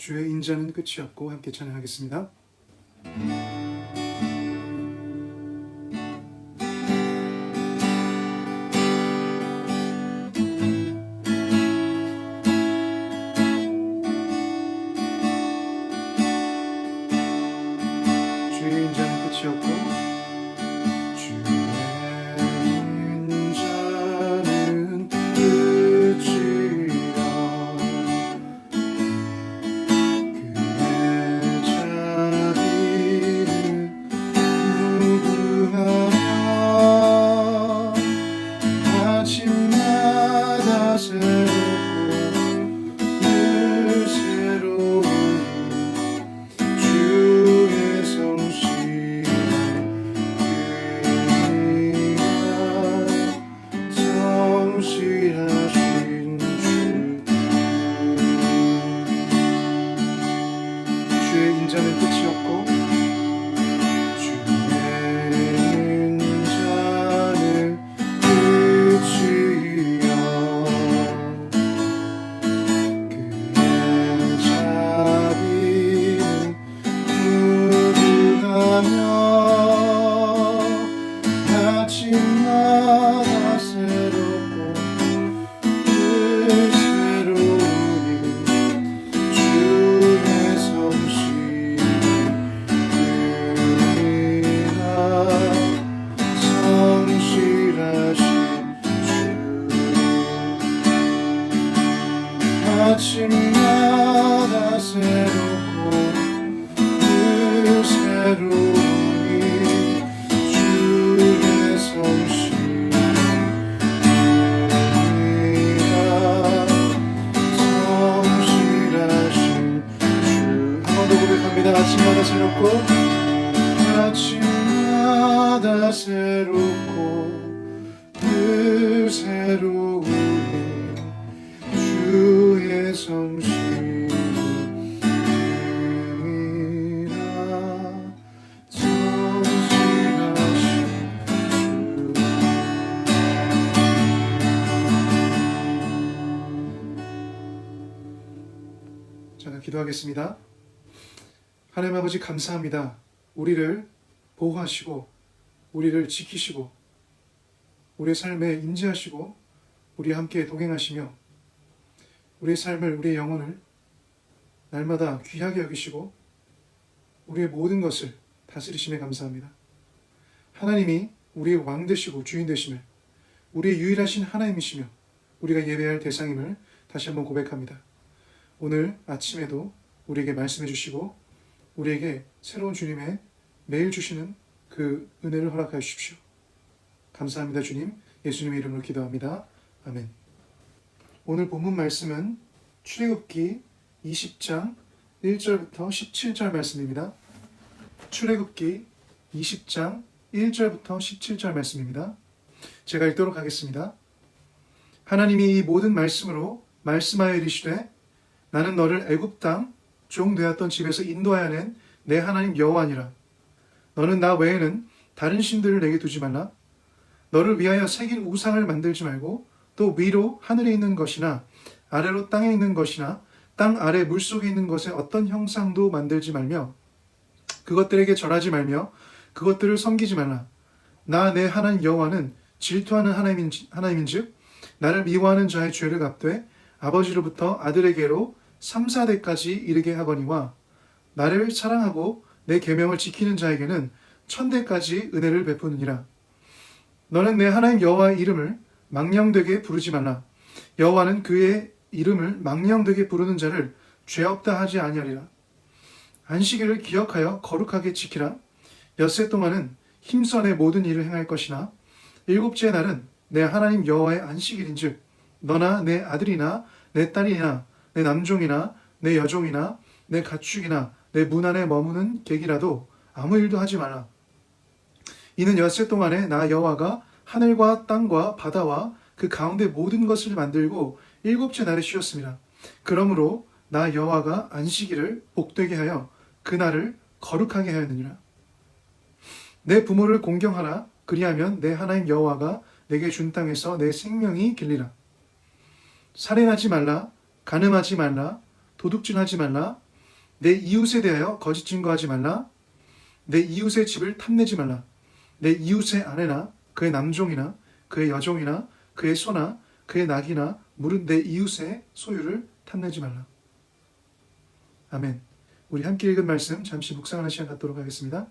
주의 인자는 끝이 없고 함께 찬양하겠습니다. 주의 인자는 끝이 없고 아침마다 새롭고 늘 새로우니 주의 성실하신 주. 한 번 더 고백합니다. 아침마다 새롭고 아침마다 새롭고 늘 새로우니 주의 성실이라 성실하신 주. 자, 기도하겠습니다. 하나님 아버지 감사합니다. 우리를 보호하시고 우리를 지키시고 우리의 삶에 임재하시고 우리와 함께 동행하시며 우리의 삶을, 우리의 영혼을 날마다 귀하게 여기시고 우리의 모든 것을 다스리심에 감사합니다. 하나님이 우리의 왕 되시고 주인 되심을, 우리의 유일하신 하나님이시며 우리가 예배할 대상임을 다시 한번 고백합니다. 오늘 아침에도 우리에게 말씀해 주시고 우리에게 새로운 주님의 매일 주시는 그 은혜를 허락하여 주십시오. 감사합니다. 주님, 예수님의 이름으로 기도합니다. 아멘. 오늘 본문 말씀은 출애굽기 20장 1절부터 17절 말씀입니다. 출애굽기 20장 1절부터 17절 말씀입니다. 제가 읽도록 하겠습니다. 하나님이 이 모든 말씀으로 말씀하여 이르시되 나는 너를 애굽 땅 종 되었던 집에서 인도하여 낸 내 하나님 여호와니라. 너는 나 외에는 다른 신들을 내게 두지 말라. 너를 위하여 새긴 우상을 만들지 말고 또 위로 하늘에 있는 것이나 아래로 땅에 있는 것이나 땅 아래 물속에 있는 것의 어떤 형상도 만들지 말며 그것들에게 절하지 말며 그것들을 섬기지 말라. 나 내 하나님 여호와는 질투하는 하나님인즉 나를 미워하는 자의 죄를 갚되 아버지로부터 아들에게로 3, 4대까지 이르게 하거니와 나를 사랑하고 내 계명을 지키는 자에게는 1000대까지 은혜를 베푸느니라. 너는 내 하나님 여호와의 이름을 망령되게 부르지 말라. 여호와는 그의 이름을 망령되게 부르는 자를 죄 없다 하지 아니하리라. 안식일을 기억하여 거룩하게 지키라. 엿새 동안은 힘써 내 모든 일을 행할 것이나 일곱째 날은 내 하나님 여호와의 안식일인즉 너나 내 아들이나 내 딸이나 내 남종이나 내 여종이나 내 가축이나 내 문 안에 머무는 객이라도 아무 일도 하지 말라. 이는 엿새 동안에 나 여호와가 하늘과 땅과 바다와 그 가운데 모든 것을 만들고 일곱째 날에 쉬었습니다. 그러므로 나 여호와가 안식일을 복되게 하여 그날을 거룩하게 하였느니라. 내 부모를 공경하라. 그리하면 내 하나님 여호와가 내게 준 땅에서 내 생명이 길리라. 살인하지 말라. 간음하지 말라. 도둑질하지 말라. 내 이웃에 대하여 거짓 증거하지 말라. 내 이웃의 집을 탐내지 말라. 내 이웃의 아내나 그의 남종이나 그의 여종이나 그의 소나 그의 낙이나 무릇 내 이웃의 소유를 탐내지 말라. 아멘. 우리 함께 읽은 말씀 잠시 묵상하는 시간 갖도록 하겠습니다.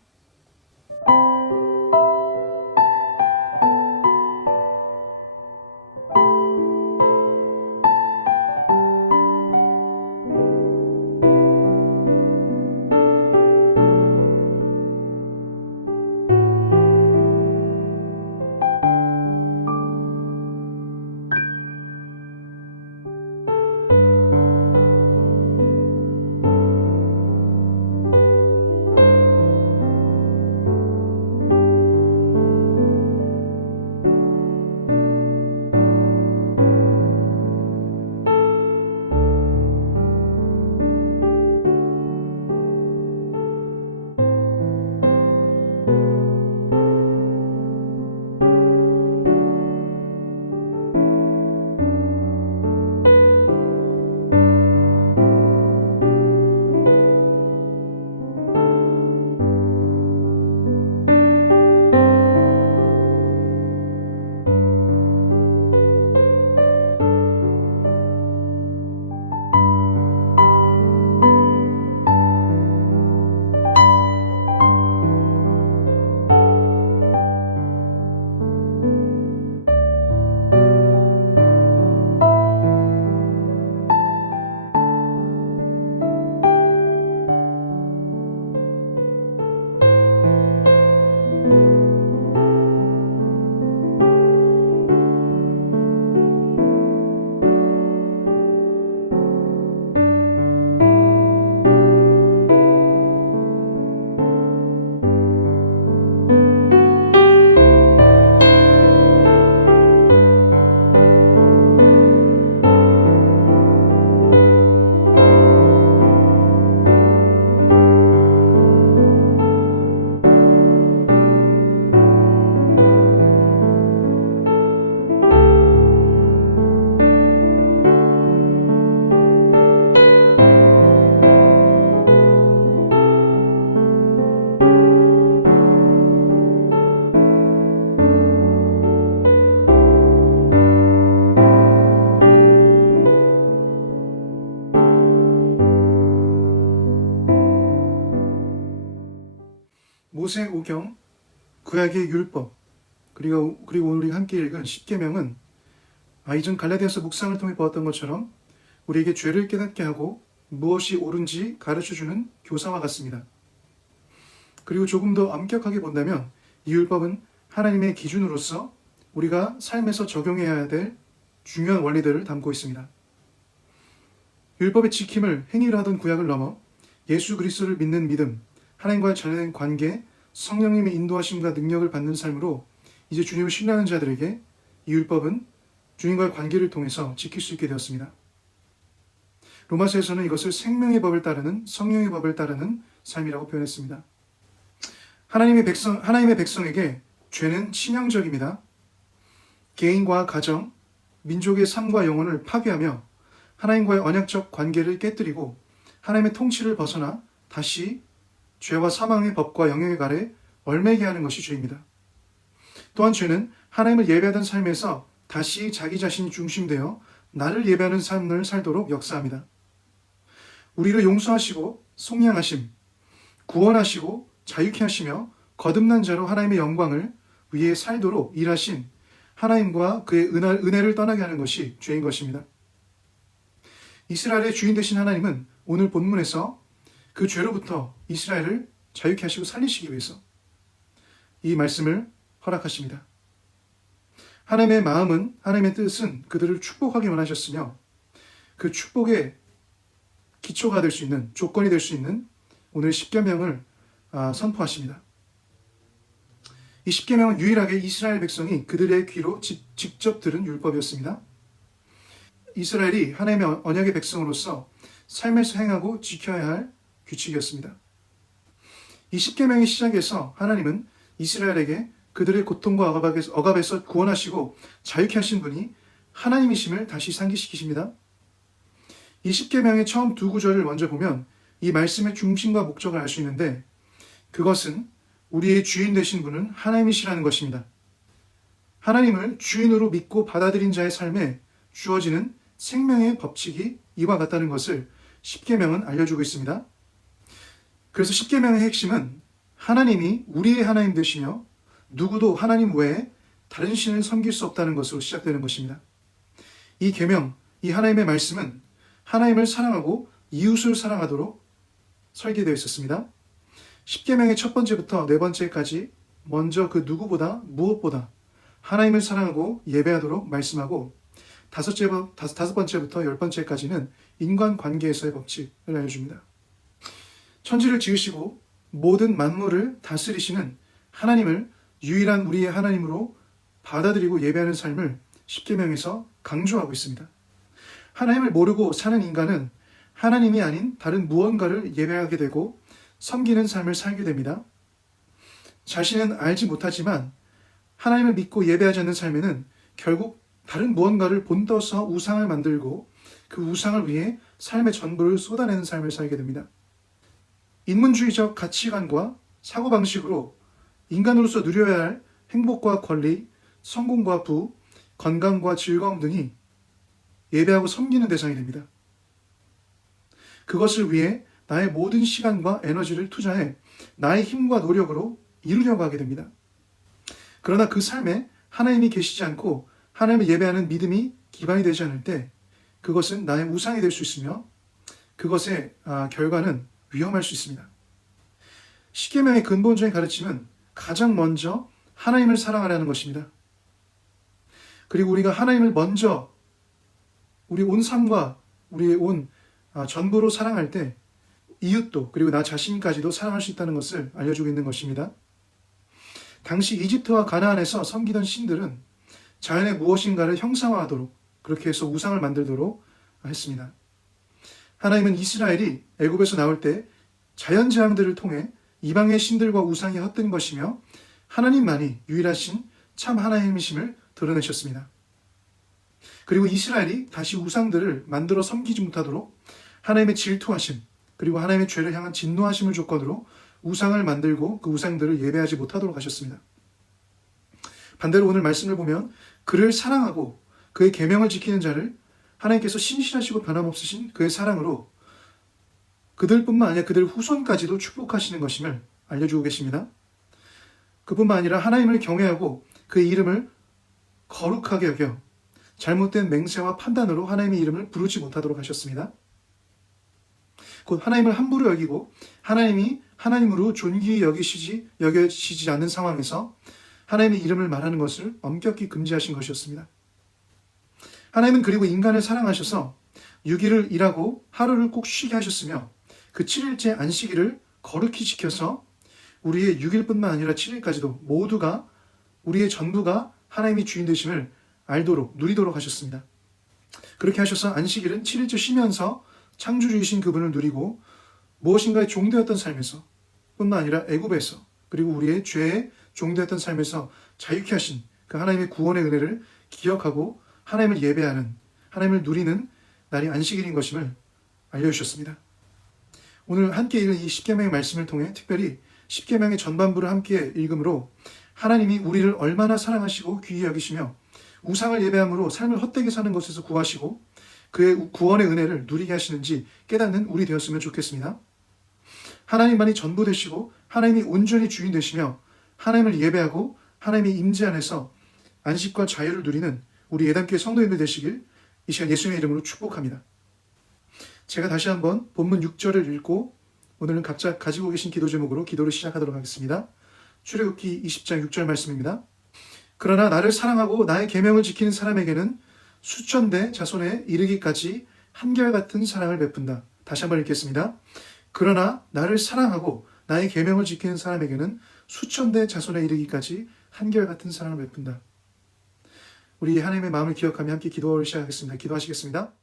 모세오경, 구약의 율법, 그리고 오늘 우리 함께 읽은 십계명은 이전 갈라디아서 묵상을 통해 보았던 것처럼 우리에게 죄를 깨닫게 하고 무엇이 옳은지 가르쳐주는 교사와 같습니다. 그리고 조금 더 엄격하게 본다면 이 율법은 하나님의 기준으로서 우리가 삶에서 적용해야 될 중요한 원리들을 담고 있습니다. 율법의 지킴을 행위로 하던 구약을 넘어 예수 그리스도를 믿는 믿음, 하나님과의 잘된 관계, 성령님의 인도하심과 능력을 받는 삶으로 이제 주님을 신뢰하는 자들에게 이 율법은 주님과의 관계를 통해서 지킬 수 있게 되었습니다. 로마서에서는 이것을 생명의 법을 따르는, 성령의 법을 따르는 삶이라고 표현했습니다. 하나님의 백성에게 죄는 치명적입니다. 개인과 가정, 민족의 삶과 영혼을 파괴하며 하나님과의 언약적 관계를 깨뜨리고 하나님의 통치를 벗어나 다시 죄와 사망의 법과 영역의 아래 얼매게 하는 것이 죄입니다. 또한 죄는 하나님을 예배하던 삶에서 다시 자기 자신이 중심되어 나를 예배하는 삶을 살도록 역사합니다. 우리를 용서하시고 속량하심, 구원하시고 자유케 하시며 거듭난 자로 하나님의 영광을 위해 살도록 일하신 하나님과 그의 은혜를 떠나게 하는 것이 죄인 것입니다. 이스라엘의 주인 되신 하나님은 오늘 본문에서 그 죄로부터 이스라엘을 자유케 하시고 살리시기 위해서 이 말씀을 허락하십니다. 하나님의 마음은, 하나님의 뜻은 그들을 축복하기만 하셨으며 그 축복의 기초가 될 수 있는, 조건이 될 수 있는 오늘 십계명을 선포하십니다. 이 십계명은 유일하게 이스라엘 백성이 그들의 귀로 직접 들은 율법이었습니다. 이스라엘이 하나님의 언약의 백성으로서 삶에서 행하고 지켜야 할 규칙이었습니다. 이 십계명의 시작에서 하나님은 이스라엘에게 그들의 고통과 억압에서 구원하시고 자유케 하신 분이 하나님이심을 다시 상기시키십니다. 이 십계명의 처음 두 구절을 먼저 보면 이 말씀의 중심과 목적을 알 수 있는데 그것은 우리의 주인 되신 분은 하나님이시라는 것입니다. 하나님을 주인으로 믿고 받아들인 자의 삶에 주어지는 생명의 법칙이 이와 같다는 것을 십계명은 알려주고 있습니다. 그래서 십계명의 핵심은 하나님이 우리의 하나님 되시며 누구도 하나님 외에 다른 신을 섬길 수 없다는 것으로 시작되는 것입니다. 이 계명, 이 하나님의 말씀은 하나님을 사랑하고 이웃을 사랑하도록 설계되어 있었습니다. 십계명의 첫 번째부터 네 번째까지 먼저 그 누구보다 무엇보다 하나님을 사랑하고 예배하도록 말씀하고 다섯 번째부터 열 번째까지는 인간관계에서의 법칙을 알려줍니다. 천지를 지으시고 모든 만물을 다스리시는 하나님을 유일한 우리의 하나님으로 받아들이고 예배하는 삶을 십계명에서 강조하고 있습니다. 하나님을 모르고 사는 인간은 하나님이 아닌 다른 무언가를 예배하게 되고 섬기는 삶을 살게 됩니다. 자신은 알지 못하지만 하나님을 믿고 예배하지 않는 삶에는 결국 다른 무언가를 본떠서 우상을 만들고 그 우상을 위해 삶의 전부를 쏟아내는 삶을 살게 됩니다. 인문주의적 가치관과 사고방식으로 인간으로서 누려야 할 행복과 권리, 성공과 부, 건강과 즐거움 등이 예배하고 섬기는 대상이 됩니다. 그것을 위해 나의 모든 시간과 에너지를 투자해 나의 힘과 노력으로 이루려고 하게 됩니다. 그러나 그 삶에 하나님이 계시지 않고 하나님을 예배하는 믿음이 기반이 되지 않을 때 그것은 나의 우상이 될 수 있으며 그것의 결과는 위험할 수 있습니다. 십계명의 근본적인 가르침은 가장 먼저 하나님을 사랑하라는 것입니다. 그리고 우리가 하나님을 먼저 우리 온 삶과 우리의 온 전부로 사랑할 때 이웃도 그리고 나 자신까지도 사랑할 수 있다는 것을 알려주고 있는 것입니다. 당시 이집트와 가나안에서 섬기던 신들은 자연의 무엇인가를 형상화하도록 그렇게 해서 우상을 만들도록 했습니다. 하나님은 이스라엘이 애굽에서 나올 때 자연재앙들을 통해 이방의 신들과 우상이 헛된 것이며 하나님만이 유일하신 참 하나님이심을 드러내셨습니다. 그리고 이스라엘이 다시 우상들을 만들어 섬기지 못하도록 하나님의 질투하심 그리고 하나님의 죄를 향한 진노하심을 조건으로 우상을 만들고 그 우상들을 예배하지 못하도록 하셨습니다. 반대로 오늘 말씀을 보면 그를 사랑하고 그의 계명을 지키는 자를 하나님께서 신실하시고 변함없으신 그의 사랑으로 그들뿐만 아니라 그들 후손까지도 축복하시는 것임을 알려주고 계십니다. 그뿐만 아니라 하나님을 경외하고 그의 이름을 거룩하게 여겨 잘못된 맹세와 판단으로 하나님의 이름을 부르지 못하도록 하셨습니다. 곧 하나님을 함부로 여기고 하나님이 하나님으로 존귀히 여겨지지 않는 상황에서 하나님의 이름을 말하는 것을 엄격히 금지하신 것이었습니다. 하나님은 그리고 인간을 사랑하셔서 6일을 일하고 하루를 꼭 쉬게 하셨으며 그 7일째 안식일을 거룩히 지켜서 우리의 6일뿐만 아니라 7일까지도 모두가 우리의 전부가 하나님이 주인 되심을 알도록 누리도록 하셨습니다. 그렇게 하셔서 안식일은 7일째 쉬면서 창조주이신 그분을 누리고 무엇인가의 종되었던 삶에서 뿐만 아니라 애굽에서 그리고 우리의 죄의 종되었던 삶에서 자유케 하신 그 하나님의 구원의 은혜를 기억하고 하나님을 예배하는 하나님을 누리는 날이 안식일인 것임을 알려주셨습니다. 오늘 함께 읽은 이 십계명의 말씀을 통해 특별히 십계명의 전반부를 함께 읽음으로 하나님이 우리를 얼마나 사랑하시고 귀히 여기시며 우상을 예배함으로 삶을 헛되게 사는 것에서 구하시고 그의 구원의 은혜를 누리게 하시는지 깨닫는 우리 되었으면 좋겠습니다. 하나님만이 전부 되시고 하나님이 온전히 주인 되시며 하나님을 예배하고 하나님의 임재 안에서 안식과 자유를 누리는 우리 예담교회 성도님들 되시길 이 시간 예수님의 이름으로 축복합니다. 제가 다시 한번 본문 6절을 읽고 오늘은 각자 가지고 계신 기도 제목으로 기도를 시작하도록 하겠습니다. 출애굽기 20장 6절 말씀입니다. 그러나 나를 사랑하고 나의 계명을 지키는 사람에게는 수천대 자손에 이르기까지 한결같은 사랑을 베푼다. 다시 한번 읽겠습니다. 그러나 나를 사랑하고 나의 계명을 지키는 사람에게는 수천대 자손에 이르기까지 한결같은 사랑을 베푼다. 우리 하나님의 마음을 기억하며 함께 기도를 시작하겠습니다. 기도하시겠습니다.